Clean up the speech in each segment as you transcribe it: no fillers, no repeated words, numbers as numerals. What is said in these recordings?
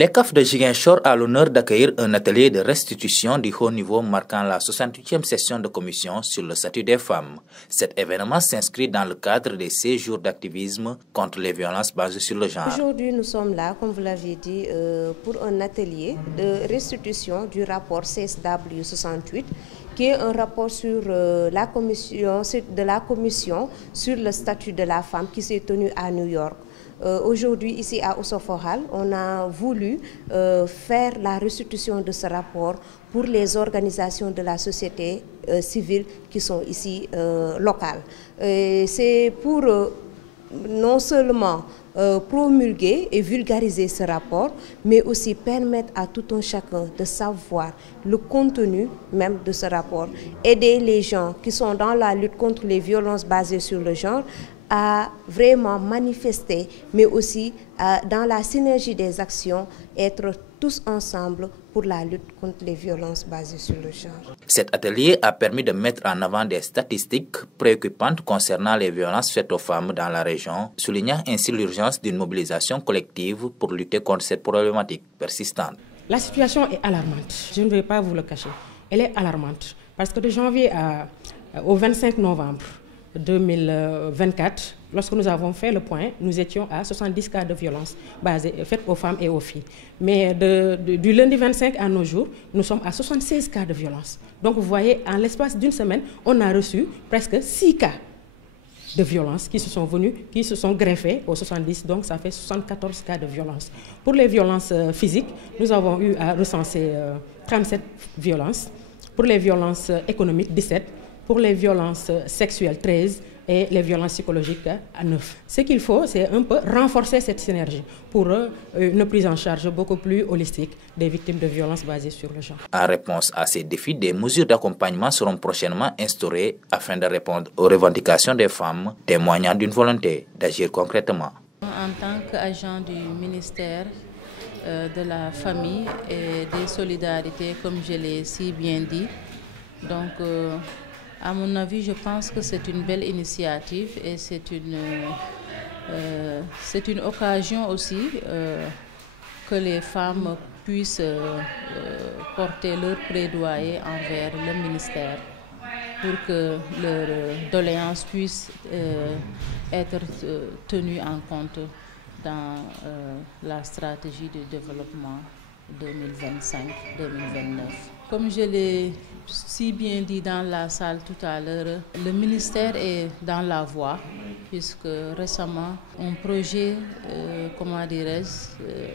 L'ECAF de Ziguinchor a l'honneur d'accueillir un atelier de restitution du haut niveau marquant la 68e session de commission sur le statut des femmes. Cet événement s'inscrit dans le cadre des 16 jours d'activisme contre les violences basées sur le genre. Aujourd'hui, nous sommes là, comme vous l'aviez dit, pour un atelier de restitution du rapport CSW68, qui est un rapport sur de la commission sur le statut de la femme qui s'est tenu à New York. Aujourd'hui, ici à Ousoforal, on a voulu faire la restitution de ce rapport pour les organisations de la société civile qui sont ici locales. C'est pour non seulement promulguer et vulgariser ce rapport, mais aussi permettre à tout un chacun de savoir le contenu même de ce rapport. Aider les gens qui sont dans la lutte contre les violences basées sur le genre à vraiment manifester, mais aussi dans la synergie des actions, être tous ensemble pour la lutte contre les violences basées sur le genre. Cet atelier a permis de mettre en avant des statistiques préoccupantes concernant les violences faites aux femmes dans la région, soulignant ainsi l'urgence d'une mobilisation collective pour lutter contre cette problématique persistante. La situation est alarmante, je ne vais pas vous le cacher. Elle est alarmante parce que de janvier au 25 novembre 2024, lorsque nous avons fait le point, nous étions à 70 cas de violence faites aux femmes et aux filles. Mais du lundi 25 à nos jours, nous sommes à 76 cas de violence. Donc vous voyez, en l'espace d'une semaine, on a reçu presque 6 cas de violence qui se sont greffés aux 70, donc ça fait 74 cas de violence. Pour les violences physiques, nous avons eu à recenser 37 violences. Pour les violences économiques, 17. Pour les violences sexuelles, 13, et les violences psychologiques à 9. Ce qu'il faut, c'est un peu renforcer cette synergie pour une prise en charge beaucoup plus holistique des victimes de violences basées sur le genre. En réponse à ces défis, des mesures d'accompagnement seront prochainement instaurées afin de répondre aux revendications des femmes, témoignant d'une volonté d'agir concrètement. En tant qu'agent du ministère de la Famille et des Solidarités, comme je l'ai si bien dit, donc à mon avis, je pense que c'est une belle initiative et c'est une occasion aussi que les femmes puissent porter leur plaidoyer envers le ministère pour que leurs doléances puissent être tenues en compte dans la stratégie de développement 2025-2029. Comme je l'ai si bien dit dans la salle tout à l'heure, le ministère est dans la voie puisque récemment un projet,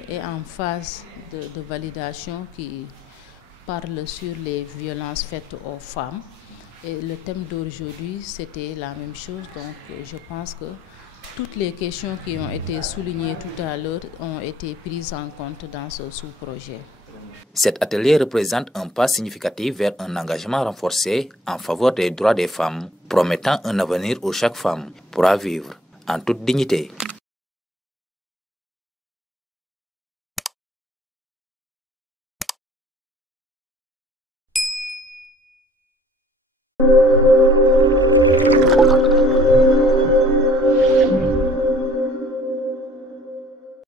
est en phase de validation qui parle sur les violences faites aux femmes. Et le thème d'aujourd'hui, c'était la même chose. Donc je pense que toutes les questions qui ont été soulignées tout à l'heure ont été prises en compte dans ce sous-projet. Cet atelier représente un pas significatif vers un engagement renforcé en faveur des droits des femmes, promettant un avenir où chaque femme pourra vivre en toute dignité.